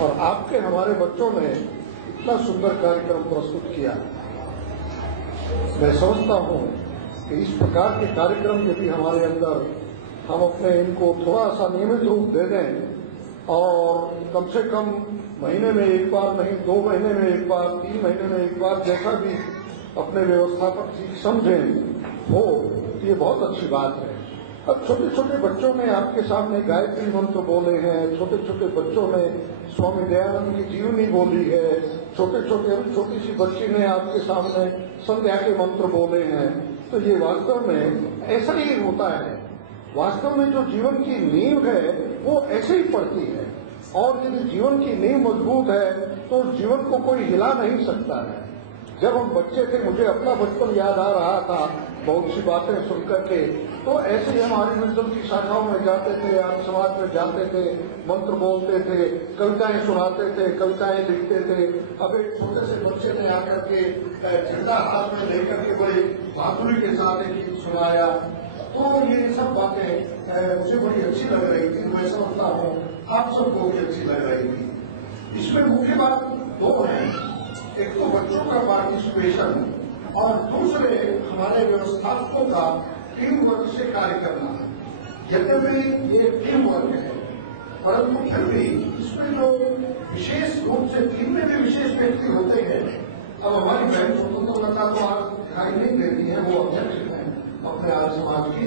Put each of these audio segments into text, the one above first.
और आपके हमारे बच्चों ने इतना सुंदर कार्यक्रम प्रस्तुत किया। मैं समझता हूं कि इस प्रकार के कार्यक्रम यदि हमारे अंदर हम अपने इनको थोड़ा सा नियमित रूप दे दें और कम से कम महीने में एक बार नहीं, 2 महीने में एक बार, 3 महीने में एक बार, जैसा भी अपने व्यवस्थापक ठीक समझें हो, ये बहुत अच्छी बात है। अब छोटे छोटे बच्चों ने आपके सामने गायत्री मंत्र बोले हैं, छोटे छोटे बच्चों ने स्वामी दयानंद की जीवनी बोली है, छोटे छोटे छोटी सी बच्ची ने आपके सामने संध्या के मंत्र बोले हैं। तो ये वास्तव में ऐसा ही होता है। वास्तव में जो जीवन की नींव है वो ऐसे ही पड़ती है, और यदि जीवन की नींव मजबूत है तो उस जीवन को कोई हिला नहीं सकता है। जब हम बच्चे थे, मुझे अपना बचपन याद आ रहा था बहुत सी बातें सुनकर के, तो ऐसे ही हमारी विजडम की शाखाओं में जाते थे, आर्य समाज में जाते थे, मंत्र बोलते थे, कविताएं सुनाते थे, कविताएं लिखते थे। अब एक छोटे से बच्चे ने आकर के झंडा हाथ में लेकर के बड़े बहादुरी के साथ एक गीत सुनाया। तो ये सब बातें मुझे बड़ी अच्छी लग रही थी। मैं समझता हूँ आप सबको भी अच्छी लग रही थी। इसमें मुख्य बात 2 है, एक तो बच्चों का पार्टिसिपेशन और दूसरे हमारे व्यवस्थापकों का टीम वर्क से कार्य करना। यद्यपि ये टीम वर्क है, परंतु फिर भी इसमें जो विशेष रूप से टीम में भी विशेष व्यक्ति होते हैं। अब हमारी बहन स्वतंत्रता तो आज दिखाई नहीं देती है, वो अध्यक्ष है अपने आर्य समाज की,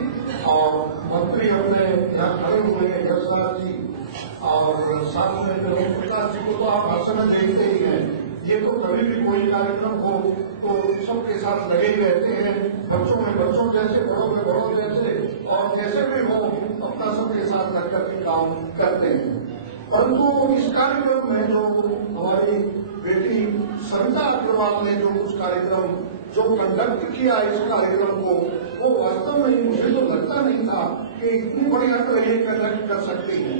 और मंत्री अपने यहाँ खड़े हुए हैं यशराज जी, और साथ में प्रकाश जी को तो आप हर समय देखते ही हैं। ये तो कभी भी कोई कार्यक्रम हो तो सबके साथ लगे ही रहते हैं, बच्चों में बच्चों जैसे, बड़ों में बड़ों जैसे, और जैसे भी हो अपना सबके साथ लग करके काम करते हैं। परंतु इस कार्यक्रम में जो हमारी बेटी सरिता अग्रवाल ने जो कुछ कार्यक्रम जो कंडक्ट किया इस कार्यक्रम को, वो वास्तव में मुझे तो लगता नहीं था कि इतनी बढ़िया तरह ये कंडक्ट कर सकती है।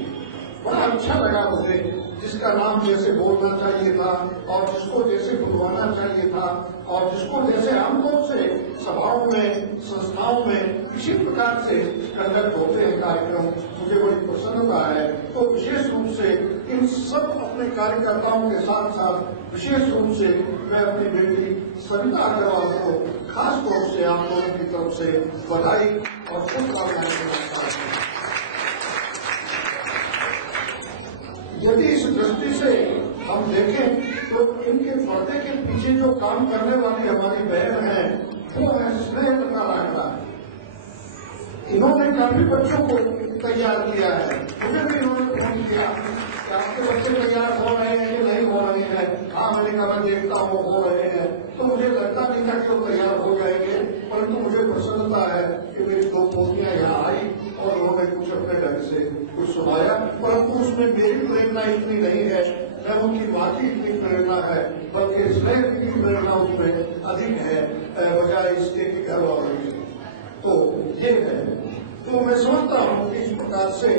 बड़ा अच्छा लगा मुझे, जिसका नाम जैसे बोलना चाहिए था और जिसको जैसे बुलवाना चाहिए था और जिसको जैसे आमतौर से सभाओं में, संस्थाओं में इसी प्रकार से कंडक्ट होते हैं कार्यक्रम, मुझे बड़ी प्रसन्नता है। तो विशेष रूप से इन सब अपने कार्यकर्ताओं के साथ साथ विशेष रूप से मैं अपनी बेटी सरिता अग्रवाल को खास तौर से आप लोगों की तरफ से बधाई और शुभकामनाएं देना चाहता हूं। यदि इस दृष्टि से हम देखें तो इनके पर्दे के पीछे जो काम करने वाली हमारी बहन है वो है स्नेह नारायण। इन्होंने काफी बच्चों को तैयार किया है। मुझे भी इन्होंने फोन किया कि आपके बच्चे तैयार हो रहे हैं कि नहीं हो रहे हैं। हाँ, मैंने कहा मैं देखता हूँ हो रहे हैं। तो मुझे लगता नहीं था कि वो तैयार हो जाएंगे, परंतु मुझे प्रसन्नता है कि मेरी 2 पोतियां यहाँ आई और उन्होंने कुछ अपने ढंग से कुछ सुनाया। परंतु उसमें मेरी प्रेरणा इतनी नहीं है, न उनकी माँ की इतनी प्रेरणा है, बल्कि स्नेह की प्रेरणा उसमें अधिक है बजाय इसके कि घर वालों की। तो ये है। तो मैं समझता हूँ कि इस प्रकार से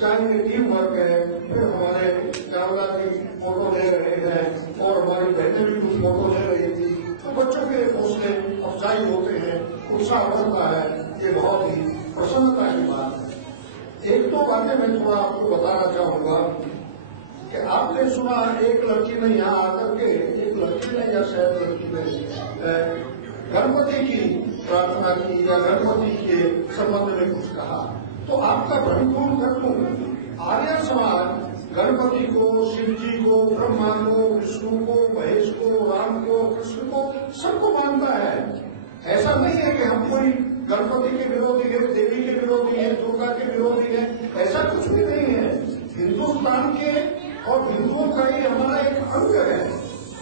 चाहे ये टीम वर्क है, फिर हमारे चावला की फोटो ले रहे हैं और हमारी बहनें भी कुछ फोटो ले रही थी, तो बच्चों के हौसले अफजाई होते हैं, उत्साह बढ़ता है। ये बहुत ही प्रसन्नता की बात है। एक 2 बातें मैं थोड़ा आपको बताना चाहूंगा कि आपने सुना एक लड़की ने यहाँ आकर के, एक लड़की ने या शायद लड़की ने गणपति की प्रार्थना की या गणपति के संबंध में कुछ कहा। तो आपका भ्रम दूर कर दूं, आर्य समाज गणपति को, शिव जी को, ब्रह्मा को, विष्णु को, महेश को, राम को, कृष्ण को सबको मानता है। ऐसा नहीं है कि हम कोई गणपति के विरोधी है, देवी के विरोधी है, दुर्गा के विरोधी है, ऐसा कुछ भी नहीं है। हिंदुस्तान के और हिंदुओं का ही हमारा एक अंग है।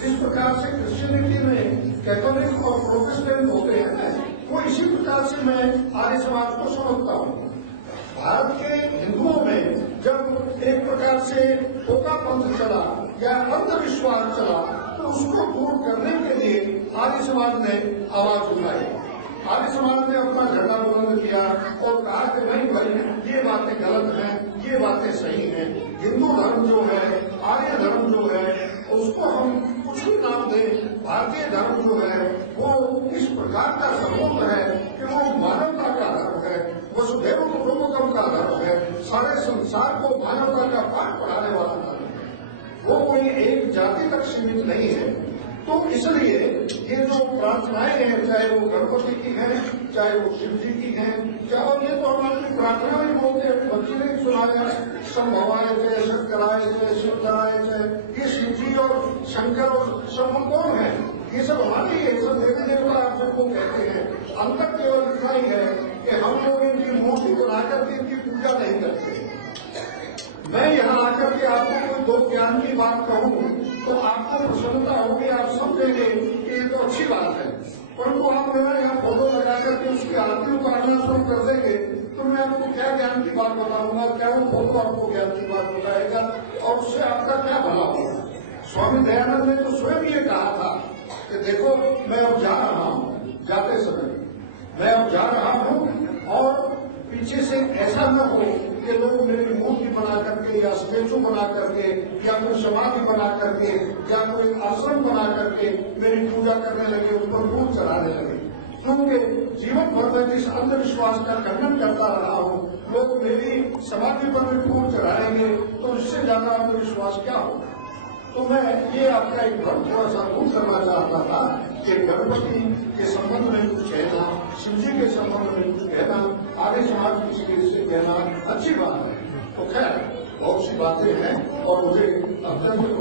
इस प्रकार से क्रिश्चियनिटी में कैथोलिक और प्रोटेस्टेंट होते हैं, वो इसी प्रकार से मैं आर्य समाज को समझता हूँ। भारत के हिंदुओं में जब एक प्रकार से पोका पंथ चला या अंधविश्वास चला, तो उसको दूर करने के लिए आर्य समाज ने आवाज उठाई। आर्य समाज ने अपना झंडा बुलंद किया और कहा कि नहीं भाई, ये बातें गलत हैं, ये बातें सही हैं। हिंदू धर्म जो है, आर्य धर्म जो है, उसको हम कुछ भी नाम दें, भारतीय धर्म जो है वो इस प्रकार का सबूत है कि वो मानवता का धर्म है, वसुधैव कुटुंबकम का धर्म है, सारे संसार को मानवता का पाठ पढ़ाने वाला धर्म है। वो सीमित नहीं है। तो इसलिए ये जो प्रार्थनाएं हैं, चाहे वो गणपति की हैं, चाहे वो शिव जी की हैं, और ये तो हम अपनी प्रार्थना भी बोलते हैं, बच्चे ने सुनाया संभवाय जय शंकराय जय शिवधराय जय। ये शिव जी और शंकर और सब कौन है? ये सब हमारे ये सब देवी देवता आप सबको कहते हैं। अंतर केवल इतना ही है कि हम लोग इनकी मूर्ति बनाकर के इनकी पूजा नहीं करते। मैं यहाँ आकर के आपको कोई दो ज्ञान की बात कहूँ तो आपको प्रसन्नता होगी, आप समझेंगे कि ये तो अच्छी बात है। परंतु आप मेरा यहाँ फोटो लगा करके उसकी आरती उतारना शुरू कर देंगे तो मैं आपको क्या ज्ञान की बात बताऊंगा, क्या वो फोटो आपको ज्ञान की बात बताएगा और उससे आपका क्या भला होगा। स्वामी दयानंद ने तो स्वयं ये कहा था कि देखो मैं अब जा रहा हूँ, जाते समय मैं अब जा रहा हूँ और पीछे से ऐसा न हो कि लोग मेरी मूर्ति बना करके या स्टेचू बना करके या कोई समाधि बना करके या कोई आश्रम बना करके मेरी पूजा करने लगे, उस पर फूल चढ़ाने लगे। क्योंकि जीवन भर में जिस अंधविश्वास का खंडन करता रहा हूँ, लोग मेरी समाधि पर भी फूल चढ़ाएंगे तो इससे ज्यादा अंधविश्वास क्या होगा। तो मैं ये आपका एक भ्रम थोड़ा सा दूर करना चाहता था कि गणपति के संबंध में कुछ कहना, शिव जी के संबंध में कुछ कहना, आगे समाज किसी के से कहना अच्छी बात है। तो खैर बहुत सी बातें हैं और मुझे अत्यंत